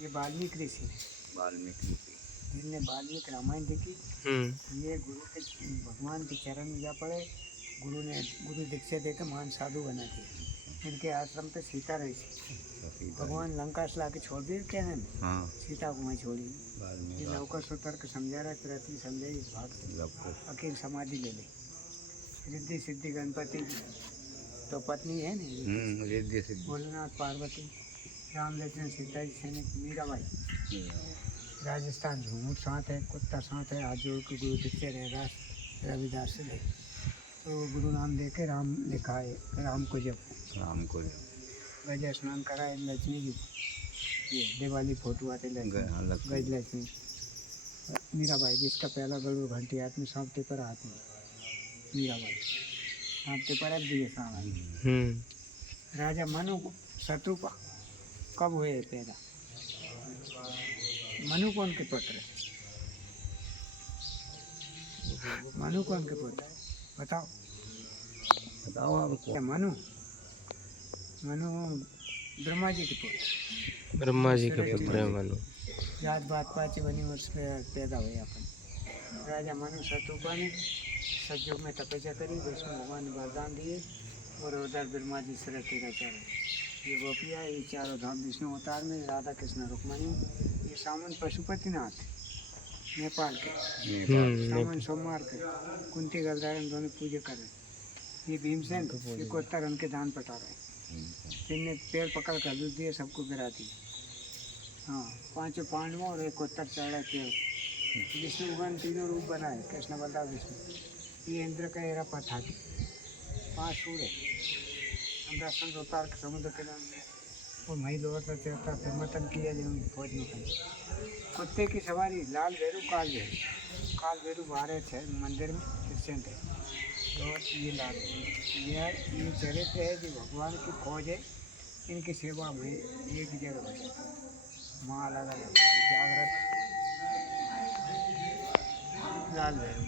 ये वाल्मीकि ऋषि है, वाल्मीकि ऋषि। जिनने वाल्मीकि रामायण लिखी। ये गुरु के भगवान के चरण में जा पड़े, गुरु ने गुरु दीक्षा देकर महान साधु बना दिए। इनके आश्रम पे सीता रही थी, भगवान लंका से लाके छोड़ दिए क्या है, हाँ सीता को वहीं छोड़ी। ये लवकर सुतर के समझा रहा, पृथ्वी समझे इस भाग से अखिल समाधि ले ले। रिद्धि सिद्धि गणपति तो पत्नी है नहीं, रिद्धि सिद्धि भोलेनाथ पार्वती, राम लक्ष्मण सीता जी सैनिक मीराबाई। राजस्थान झूमर साथ है, कुत्ता साथ है, हाथ जोड़ के गुरु दिखते रहे रविदास से ले। तो गुरु नाम दे के राम लिखा है, राम को जब गज स्नान कराए लक्ष्मी की, ये दिवाली फोटो आते गज लक्ष्मी मीराबाई, जिसका पहला गरुड़ घंटी हाथ में सांपते पर हाथ में मीराबाई सांपते पर अब दिए सामान। राजा मनु शत्रुपा कब हुए पैदा? मनु कौन के पुत्र है? मनु कौन के पुत्र है बताओ? बताओ आपको। मनु ब्रह्मा जी के पुत्र, ब्रह्मा जी का पुत्र है मनु। जात बात 5 बनी वर्ष में पैदा हुए अपन। राजा मनु शत्रुपा ने सतयुग में तपस्या करी, विष्णु भगवान ने वरदान दिए और उधर ब्रह्मा जी से तेरा चार ये गोपिया, ये चारों धाम विष्णु अवतार में राधा कृष्ण रुक्मणी। ये सावन पशुपतिनाथ नेपाल के, सावन सोमवार के कुंती गलधारण दोनों पूजा कर रहे। ये भीमसेन एक उत्तर उनके दान पटा रहे, जिनने पेड़ पकड़ कर दूध दिए, सबको गिरा दिए। हाँ, 5 पांडवों और एक उत्तर चढ़ा पेड़। विष्णु भगवान 3 रूप बनाए, कृष्ण बलराम विष्णु। ये इंद्र का एरा पथा 5 सूर्य दर्शन उतार के समुद्र किनारे में और मही लौटता चलता फिर मतन किया जिन्होंने फौज में खड़ी। कुत्ते की सवारी लाल भैरू काल भैरू बाहर है मंदिर में क्रिश्चियन थे। और ये लाल ये चरित्र है जो भगवान की फौज है, इनकी सेवा में एक जगह हो जाती है। माँ अलग अलग जागृत लाल भैरू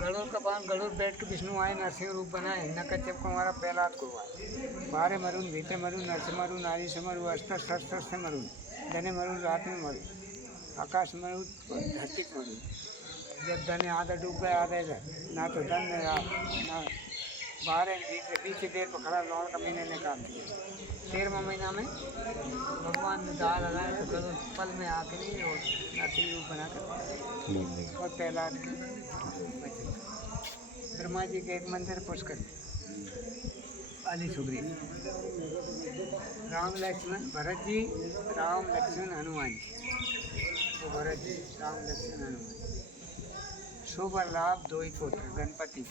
गरुड़ का पान गरुड़ बैठ के विष्णु आए, नरसिंह रूप बनाए, नकद जब को हमारा पहला हाथ खुलवाए। बाहर मरून भीतर मरून, नरसिंह मरून, नारी से मरू, अस्तर शस्त्र से मरून, धने मरून, रात में मरू, आकाश मरू, धरती मरू। जब धने आधा डूब गया आधा इधर, ना तो धन ना बाहर भीतर पीछे देर पर खड़ा लौड़ का महीने निकाल दिया। 13वां महीना में भगवान ने दाल लगाए तो गरुड़ पल में आखिरी और नरसिंह रूप बनाकर और पहला ब्रह्मा जी के एक मंदिर पुष्कर अली सुग्रीव, राम लक्ष्मण भरत जी, राम लक्ष्मण हनुमान जी। तो भरत जी राम लक्ष्मण हनुमान शुभ लाभ 2 ही पुत्र गणपति।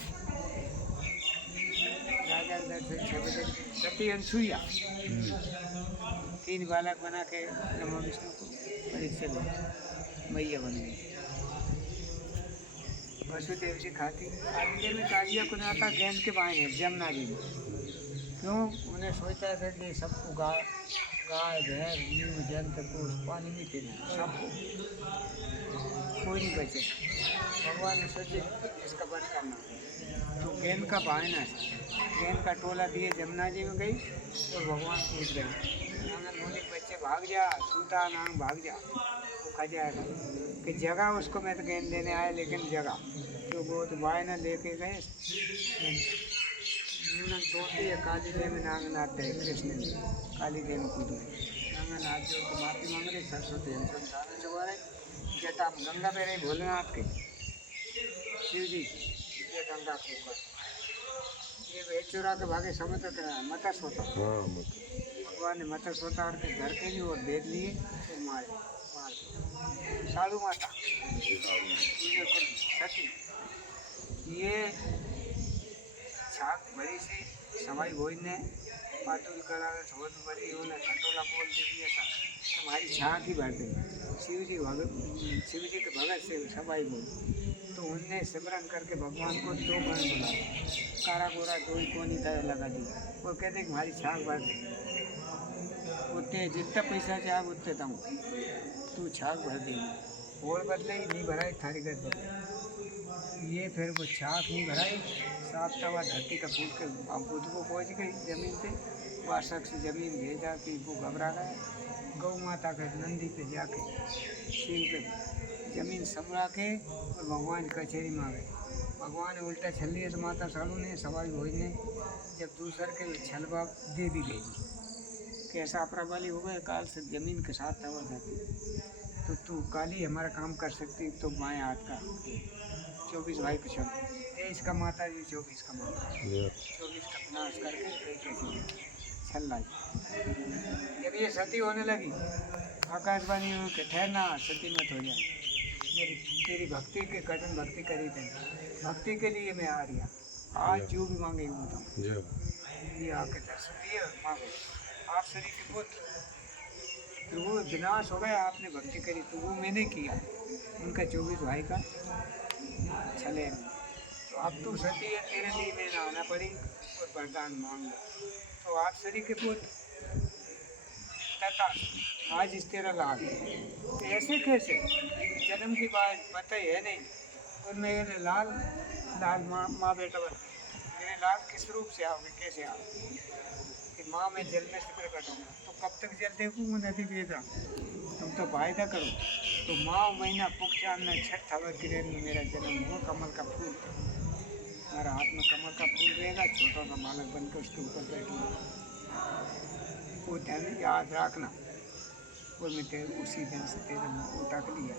राजा दर्शन सती अनसुईया 3 बालक बना के ब्रह्मा विष्णु को परीक्षा दी, मैया बन गई। वसुदेव जी खाती आलिंगे में कालिया को नाता गेंद के बाएँ है जमुना जी में। क्यों? उन्हें सोचा था कि सबको गाय भैंस नीम जंतु को पानी नहीं पीना, सबको कोई नहीं बचे। भगवान ने सोचे इसका बंद करना, तो गेंद का बहाना गेंद का टोला दिए जमुना जी में गई और भगवान पूछ गए आंगन होने बच्चे भाग जा, सूता नांग भाग जा, वो खा जाएगा कि जगह उसको मैं तो गेंद देने आया लेकिन जगह तो वो तो वायना लेके गए तोड़ती है। काली देव में नांगनाथ है कृष्ण ने काली देव में कूद गए, नांगनाथ जो तो माफी मांग रहे, सरस्वती हम दाना चबा रहे, जटा गंगा पे रहे भोलेनाथ के शिव जी ये गंगा के ऊपर ये भेज चुरा के भागे समुद्र के मतर सोता। भगवान ने मतर सोता के घर के लिए और भेद लिए और मारे साधु माता सती। ये छाक भरी सी सवाई भोज ने पातुल करा छोड़ बड़ी उन्हें खटोला बोल दे दिया था तुम्हारी छाक ही भर दे। शिव जी के भगत से सवाई बोल तो उनने सिमरन करके भगवान को 2 बार बुला, कारा गोरा 2 ही कोनी तरह लगा दी और कहते तुम्हारी छाक भर दे, उतने जितना पैसा चाहे उतने दम तू छाक भर देगी और बदले नहीं भराई थारी गत बदले। ये फिर वो छाक नहीं भराई, साफ तवा धरती का फूट के बुद्ध को पहुँच गई जमीन पे वह शख्स जमीन भेजा कि वो घबरा गया, गौ माता के नंदी पे जाके सिंह पे जमीन संभला के और भगवान की कचहरी में आ गए। भगवान ने उल्टा छल लिया तो माता साड़ू ने सवारी भोज ने जब दूसर के छलवा दे भी भेजी कि ऐसा अपराध वाली हो गए काल से जमीन के साथ तवर जाती, तो तू काली हमारा काम कर सकती तो बाएं हाथ का 24 भाई कुछ 23 का माता जी 24 का माता 24 का विनाश करके कई कैसे छल लाई। जब ये सती होने लगी आकाशवाणी हो के ठहरना सती मत हो जा, मेरी तेरी भक्ति के कठिन भक्ति करी थे, भक्ति के लिए मैं आ रही आज जो भी मांगे वो बताऊँ। ये आके दर्शन दिए मांगो आप शरीर के पुत्र, तो वो विनाश हो गया आपने भक्ति करी तो वो मैंने किया उनका 24 भाई का छले नहीं। तो अब तू सती है तेरे लिए मैं ना आना पड़ी और वरदान मांग लो। तो आप शरीर के पुत्र तथा आज इस तेरा लाल ऐसे कैसे जन्म की बात पता ही है नहीं और मेरे लाल लाल माँ बेटा बन मेरे लाल किस रूप से आओगे कैसे आओगे कि माँ मैं जल में से प्रकट हूँ तो कब तक जल देखूँ नदी बेदा तुम तो वायदा करो। तो माँ महीना पुख चांद छठ थावर किरण में मेरा जन्म हुआ कमल का फूल मेरा हाथ में कमल का फूल रहेगा छोटा सा बालक बनकर उसके ऊपर बैठूंगा वो ध्यान याद रखना। और मैं तेरे उसी दिन से तेरे मुँह उठा के लिया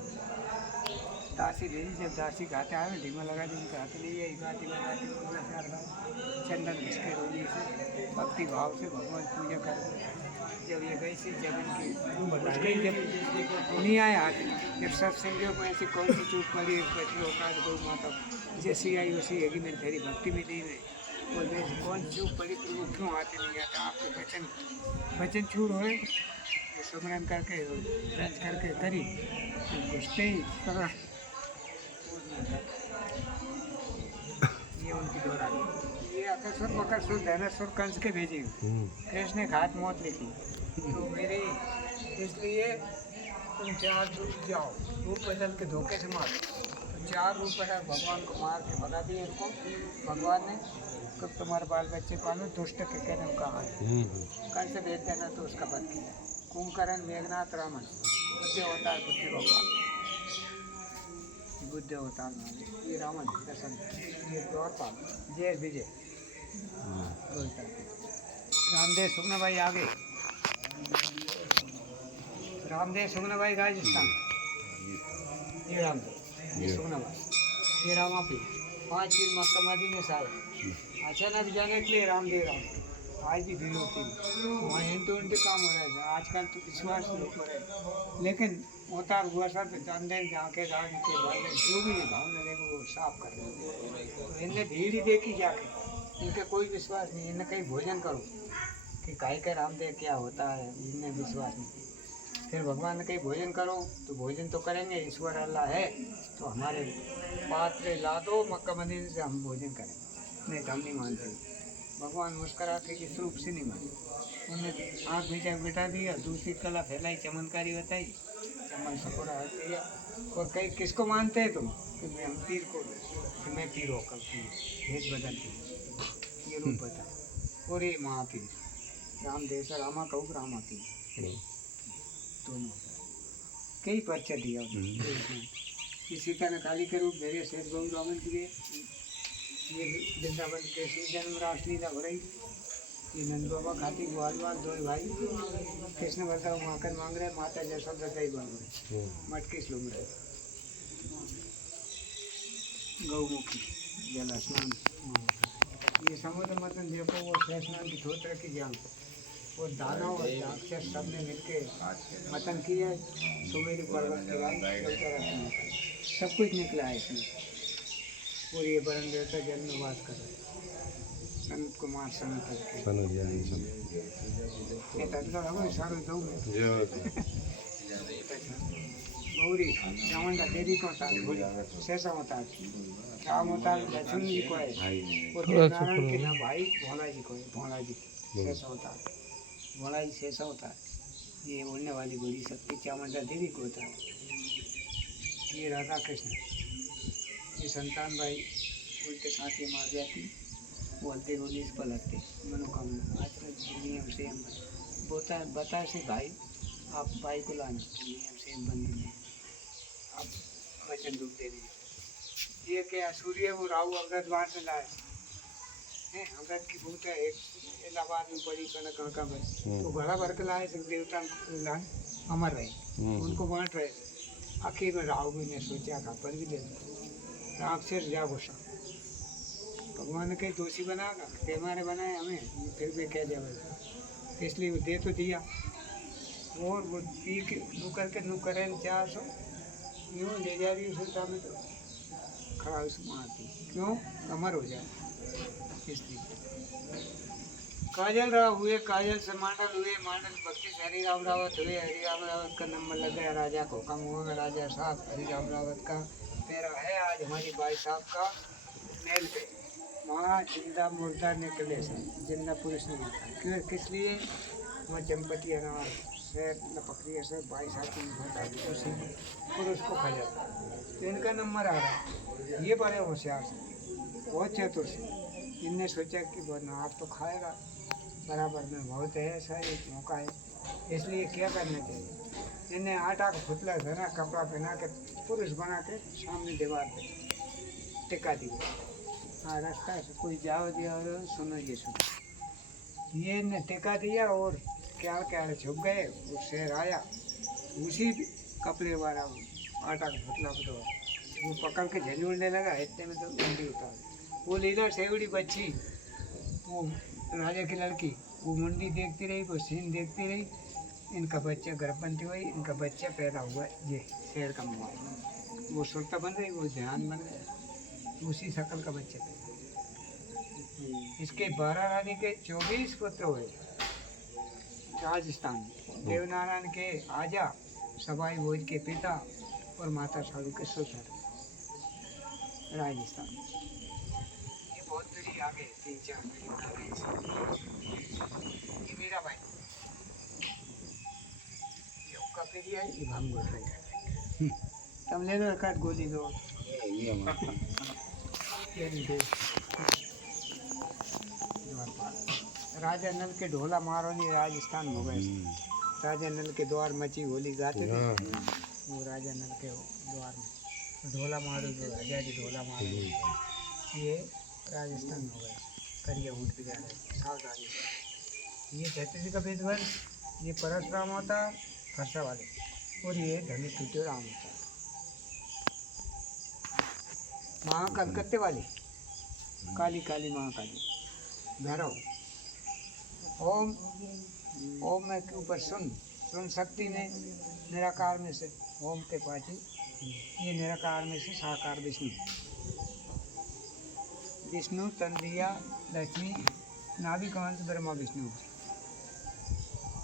दासी भेजी जब दासी गाते आए ढीमा लगा दी उनके हाथ नहीं है गाती लगाती चंदन घिसके रोली से भक्ति भाव से भगवान पूजा कर जब ये गई सी जब इनकी जब नहीं आए हाथ जब सत्संगियों को ऐसी कौन सी चूक पड़ी बच्ची होता गौ माता जैसी आई वैसी है कि मेरी तेरी भक्ति में नहीं रही और मैं कौन सी चूक पड़ी तो वो क्यों आते नहीं आता आपके वचन छूट हो सुमरन करके रंज करके करी घुसते ही ये उनकी दोहरा ये अकस्वर बकस्वर धनेश्वर कंस के भेजी कृष्ण ने घाट मौत लिखी तो मेरी इसलिए तुम 4 रूप जाओ रूप बदल के धोखे से मारो तो 4 रूप बदल भगवान को मार के भगा दिए उनको भगवान ने कब तुम्हारे बाल बच्चे पालो दुष्ट के कहने कहा है कंस से भेज देना तो उसका बद किया कुंभकर्ण मेघनाथ रामन बुद्ध अवतार बुद्ध भगवान बुद्ध अवतार ये रावण दर्शन ये द्वारपाल जय विजय रामदेव सुगना भाई आगे रामदेव सुगना भाई राजस्थान ये रामदेव ये सुगना भाई ये रामापी 5 पीर मक्का मदीने से आए अचानक जाने के लिए रामदेव राम आज भी भीड़ होती है वहाँ इंटे काम हो रहा है आजकल तो विश्वास लोग हो रहे लेकिन उतार हुआ सर अंदर जाके राज के वाले जो भी भावना देखो वो साफ कर रहे तो इनने भीड़ ही देखी जाके इनका कोई विश्वास नहीं इन्हें कहीं भोजन करो कि गाय का रामदेव क्या होता है इन्हें विश्वास नहीं फिर भगवान ने कहीं भोजन करो तो भोजन तो करेंगे ईश्वर अल्लाह है तो हमारे पात्र ला दो मक्का मदीने से हम भोजन करें नहीं तो हम नहीं मानते भगवान मुस्करा के इस रूप से नहीं माने उन्हें आँख बीचा बिठा दिया दूसरी कला फैलाई चमनकारी बताई चमन सकोरा हट दिया और कई किसको मानते हैं तुम कि मैं हम पीर को कि मैं पीर होकर भेद बदलती ये रूप बता और ये महापीर रामदेव से रामा कहू रामा पीर दोनों कई परिचय दिया किसी का काली के रूप धैर्य शेष गौ रामन के लिए ये वृंदावन के जन्म रासलीला हो रही ये नंद बाबा खाती ग्वालवाल 2 भाई कृष्ण बलता माकर मांग रहे माता जैसा दही बन रहे मटकी स्लूम रहे गौमुखी जल स्नान ये समुद्र मतन देखो वो स्नान की धोत रखी जान वो दानव और राक्षस सब ने मिलके मतन किया सुमेरु पर्वत के बाद सब कुछ निकला है इसमें और ये वरण देवता जल में वास कर रहे संत कुमार संत सारो दऊ गौरी चामुंडा देवी को शेषा अवतार राम अवतार लक्ष्मण जी को है और नारायण के ना भाई भोला जी को है भोला जी शेषा अवतार भोला जी शेषा अवतार ये उड़ने वाली बड़ी शक्ति चामुंडा देवी को होता है ये राधा कृष्ण ये संतान भाई उल्टे साथी मार जाती बोलते बोली पलटते मनोकामना आज नियम से हम बता से भाई आप भाई को लाना नियम से हम बंद नहीं आप वचन रूप दे दीजिए ये क्या सूर्य वो राहु अवरत बाहर से लाए हैं अवरत की भूत है एक इलाहाबाद में पड़ी कनक कहाँ बस तो बड़ा भर के लाए सब देवता लाए अमर रहे उनको बांट रहे आखिर में राहु भी ने सोचा था पर भी दे राक्षस जा घुसा भगवान ने कहीं दोषी बनागा ते हमारे बनाए हमें फिर भी कह दिया इसलिए वो दे तो दिया और वो पी के नू करके नू करे 400 यूँ ले जा रही सोचा में तो खड़ा उस मारती क्यों अमर हो जाए इसलिए काजल राव हुए काजल से मांडल भक्ति से हरिराम रावत हुए हरिराम रावत का नंबर लग गया राजा को कम हुआ राजा साहब हरिराम रावत का पैरा है आज हमारी भाई साहब का मेल पे वहाँ जिंदा मुर्दा निकले से जिंदा पुरुष नहीं मिलता क्यों किस लिए वहाँ चंपती अनार शहर लपकड़ी से भाई साहब की बहुत आगे उसी पुरुष को खा जाता तो इनका नंबर आ रहा है ये बड़े होशियार से बहुत चतुर से इनने सोचा कि वरना आप तो खाएगा बराबर में बहुत है ऐसा एक मौका है इसलिए क्या करना चाहिए इन्हें आटा का पुतला धना कपड़ा पहना के पुरुष बना के सामने दीवार पे टिका दिया हाँ रास्ता से कोई जाओ दिया और सुनो ये सुनो ये इन्हें टिका दिया और क्या क्या छुप गए वो शेर आया उसी कपड़े वाला आटा का पुतला पकड़ा वो पकड़ के झंझोड़ने लगा इतने में तो मंडी उतार वो लीला सेवड़ी बच्ची वो राजा की लड़की वो मुंडी देखती रही वो सीन देखती रही इनका बच्चा गर्भवती हुई इनका बच्चा पैदा हुआ ये शेर का मोबाइल वो सुरता बन रही वो ध्यान बन गया उसी शकल का बच्चा पैदा इसके 12 रानी के 24 पुत्र हुए राजस्थान देवनारायण के आजा सवाई भोज के पिता और माता साधु के ससुर राजस्थान ये बहुत दूरी आगे 3-4 ये मेरा भाई ये उसका पेरी है ये भाम गोल रही तुम ले लो एक गोली दो ये हमारा ये नहीं दे राजा नल के ढोला मारो नहीं राजस्थान हो गए राजा नल के द्वार मची होली गाते थे वो राजा नल के द्वार में ढोला मारो जो राजा जी ढोला मारो ये राजस्थान हो गए करिए ऊँट पे जा रहे सावधानी से ये छत्तीस का विद्वान ये परशुराम होता है खरसा वाले और ये धनी टूटे राम होता है माँ कलकत्ते वाली काली काली माँ काली भैरव ओम ओम में के ऊपर सुन शक्ति ने निराकार में से ओम के पाछे ये निराकार में से साकार विष्णु तंद्रिया लक्ष्मी नाभि कमल से ब्रह्मा विष्णु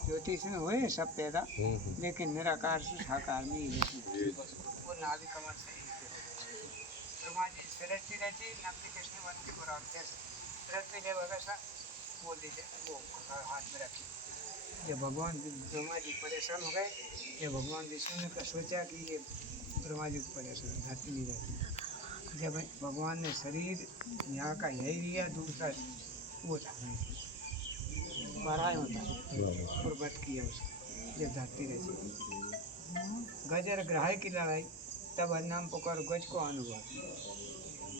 ज्योतिष में हुए सब पैदा लेकिन निराकार से साकार में ही विष्णु वो नाभि कमल से ब्रह्मा जी सृष्टि रची नंदी कृष्ण वन की बराबर सृष्टि जब अगर बोल दीजिए वो हाथ में रखी जब भगवान ब्रह्मा जी परेशान हो गए ये भगवान विष्णु ने सोचा कि ये ब्रह्मा जी को परेशान धरती नहीं रहती जब भगवान ने शरीर यहाँ का यही लिया दूसरा वो था बड़ा होता और वध किया उसको जब धरती रची गजर ग्राह की लड़ाई तब हरिनाम पुकार गज को अनुभव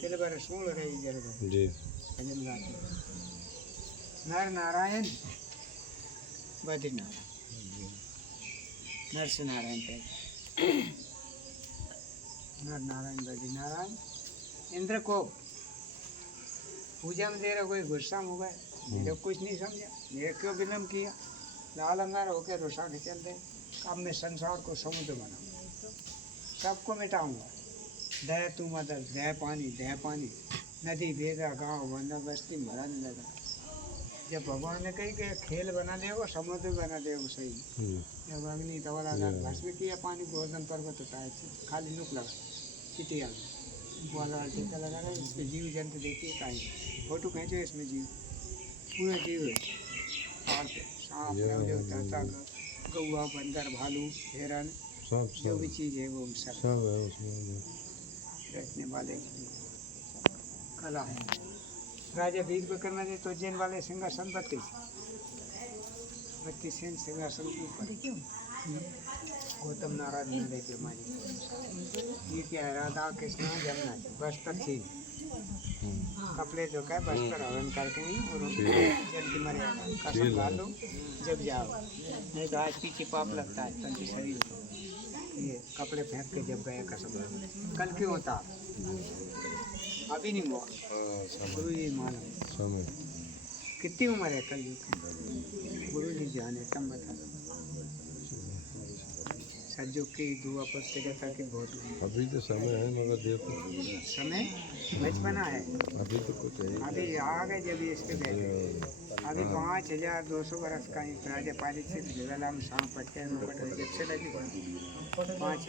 तेरे बारे सुन रही जर भजन गाते नर नारायण बद्रीनारायण नरसिंह नारायण पे नर नारायण बद्रीनारायण इंद्र को पूजा में दे रहा कोई गुस्सा हो गए मेरे कुछ नहीं समझा मेरे क्यों विलम्ब किया लाल अंगार होकर रोशा के चल रहे अब मैं संसार को समुद्र बनाऊंगा सबको मिटाऊंगा दया तू मदद दया पानी नदी भेगा गाँव बंदा बस्ती भरने लगा जब भगवान ने कही कि खेल बना देगा समुद्र बना देगा सही जब अग्नि दौड़ा भस्म किया पानी गोवर्धन पर्वत होता है खाली लुक लगा चिटिया वाला टीका लगा रहा है इसमें जीव जंतु देखिए कहीं फोटो खींचो इसमें जीव पूरे जीव है पहाड़ पे सांप देवता गौआ बंदर भालू हिरन जो भी चीज़ है वो सब है उसमें रखने वाले कला है राजा वीर विक्रमादित्य तो जिन वाले सिंहासन बत्तीस 25 सेंट सिंहासन के ऊपर गौतम नारायण नदी ब्रह्मा जी ये क्या है राधा कृष्णा जमुना जी बस्तर थी कपड़े जो क्या बस्तर हवन करके नहीं और जल की मर्यादा कसम खा लो जब जाओ नहीं तो आज पीछे पाप लगता है तंत्र शरीर को ये कपड़े फेंक के जब गए कसम कल क्यों होता अभी नहीं हुआ गुरु जी मालूम कितनी उम्र है कल गुरु जी जाने तब बता सज्जुग की दुआ पुस्तकता की बहुत अभी तो समय है मगर देखो समय बचपना है अभी तो कुछ है अभी आ गए जब इसके बैठे अभी 5200 बरस का राजा पालित से जलाम शाम पट्टे जब से लगी 5200 बरस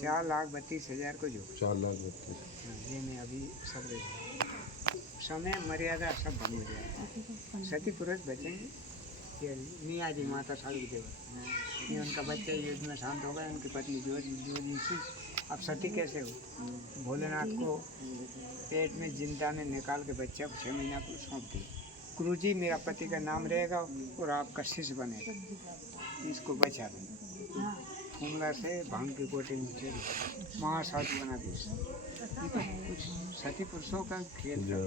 4,32,000 को जो 4,32,000 ये में अभी सब समय मर्यादा सब बन गया सती पुरुष बचेंगे ये मियाँ जी माता सालू देव ये उनका बच्चा युद्ध में शांत हो गया उनकी पत्नी जो सी अब सती कैसे हो भोलेनाथ को पेट में जिंदा ने निकाल के बच्चा को 6 महीना को सौंप दिया गुरु जी मेरा पति का नाम रहेगा और आपका शिष्य बनेगा इसको बचा देना फूंगला से भांग की कोटे नीचे महासाधु बना दिया ये तो कुछ सती पुरुषों का खेल था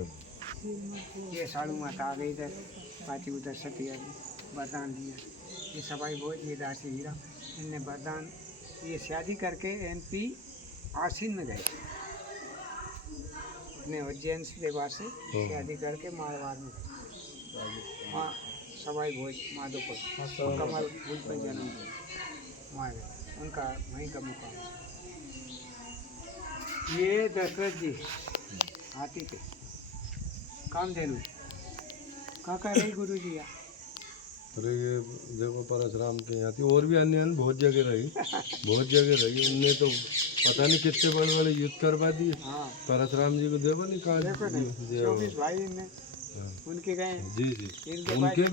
ये साड़ू माता आ गई इधर पाती उधर सती आ गई वरदान दिया ये सबाई भोज ये दासी हीरा इनने वरदान ये शादी करके MP आसीन में गए अपने उज्जैन से देवा से शादी करके मारवाड़ में गए वहाँ सबाई भोज माधोपुर कमल फूल पर जन्म हुआ वहाँ गए उनका वहीं का मुकाम ये दशरथ जी हाथी थे कामधेनु काका रही गुरु जी यहाँ अरे ये देखो परशुराम के यहाँ थी और भी अन्य बहुत जगह रही उनने तो पता नहीं कितने बड़े बड़े युद्ध करवा दिए हाँ परशुराम जी को देखो नहीं कहा 24 भाई ने उनके गए जी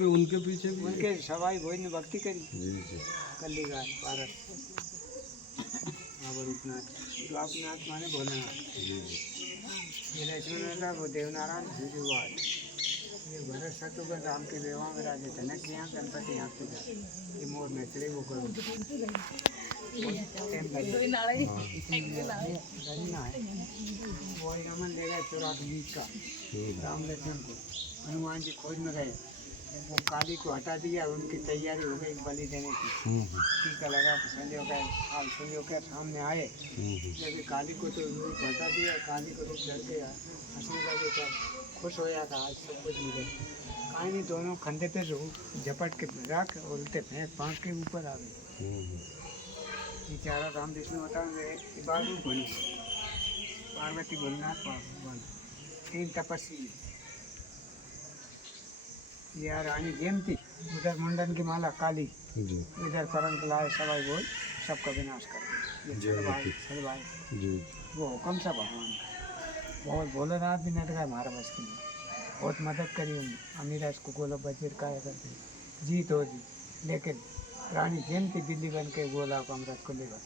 उनके पीछे भी उनके सवाई भोज ने भक्ति करी जी कल्लीघाट भारत रूपनाथ रूपनाथ माने भोलेनाथ ये लक्ष्मण था वो देवनारायण भूजवाल ये भरत शत्रुघ्न राम के विवाह में राजे थे न कि यहाँ गणपति यहाँ पे जाते ये मोर में चले वो करो गरीना है वो नमन ले गए 84 बीज का राम लक्ष्मण को हनुमान जी खोज में गए वो काली को हटा दिया उनकी तैयारी हो गई बलि देने की टीका लगा के संजय का हाल संजय के सामने आए जब काली को तो रूप हटा दिया काली को रूप डर गया हंसने लगे क्या खुश होया था आज सब कुछ मिले कहीं नहीं दोनों खंडे पे झपट के रख और उल्टे फेंक फाँक के ऊपर आ गए बेचारा राम विष्णु बता बाबू बनी पार्वती भोलेनाथ बन 3 तपस्वी या रानी जयंती उधर मुंडन की माला काली इधर करंट लाए सवाई बोल सबका विनाश कर वो हुक्म सा भगवान बहुत भोलेनाथ भी नट गए हमारा बस की बहुत मदद करी उन्होंने अमीरा इसको गोला बजीर काया करते जीत हो जी लेकिन रानी जयंती बिल्ली बन के गोला को अमृत को लेगा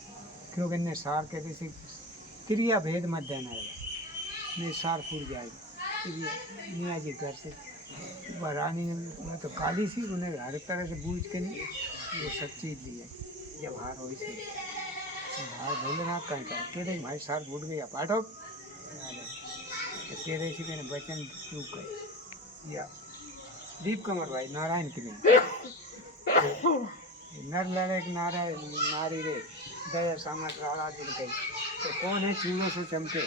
क्योंकि इन्हें सार के जैसे क्रिया भेद मत देना है नहीं सार फूट जाएगी मियाँ जी घर से रानी में तो काली सी उन्हें हर तरह से बूझ के नहीं वो सब चीज़ दी है जब हार हो इसे हार भोलेनाथ कहीं कर तेरे भाई सार फूट गया पाठो तेरे इसी मैंने बचन चूक गए या दीप कमर भाई नारायण की नहीं नर लड़े नारी रे दया सामत राड़ा दिल गई तो कौन है चूल्हों से चमके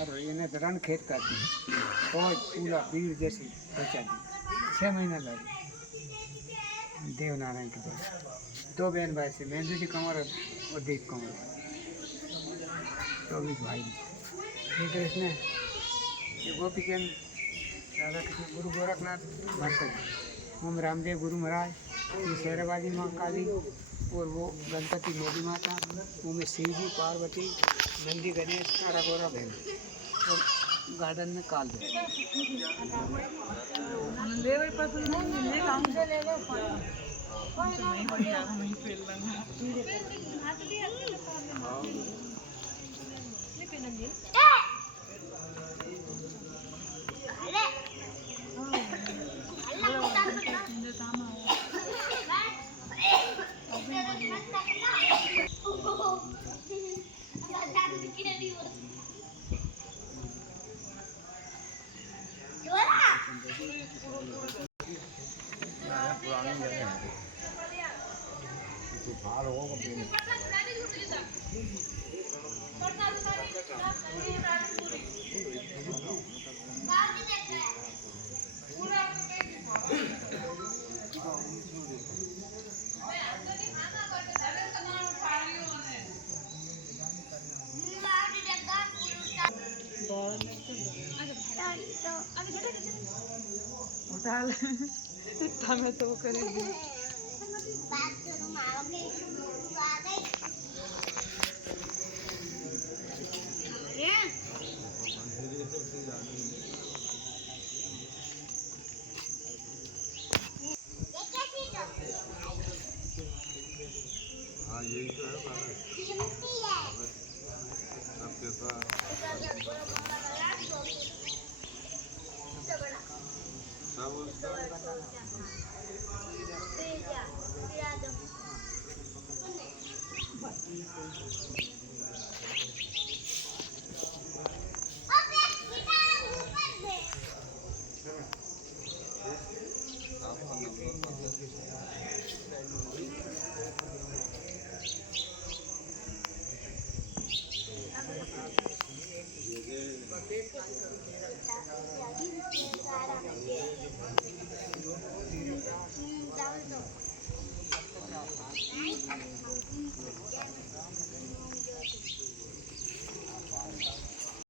और इन्हें रण खेत करती फौज पूरा भीड़ जैसी बचा दी 6 महीना लगे देव नारायण के बहन 2 बहन भाई से मेहंदी जी कंवर और दीप कंवर 24 भाई श्री कृष्ण ये गोपीचंद राधा कृष्ण गुरु गोरखनाथ भक्त ओम रामदेव गुरु महाराज ये शेराबाजी माँ काली और वो गणपति मोदी माता वो में शिव जी पार्वती नंदी गणेश कारा गोरा बहन और गार्डन में काल दे उठा ले इतना मैं तो करेगी हाँ यही तो है आपके पास सब उसका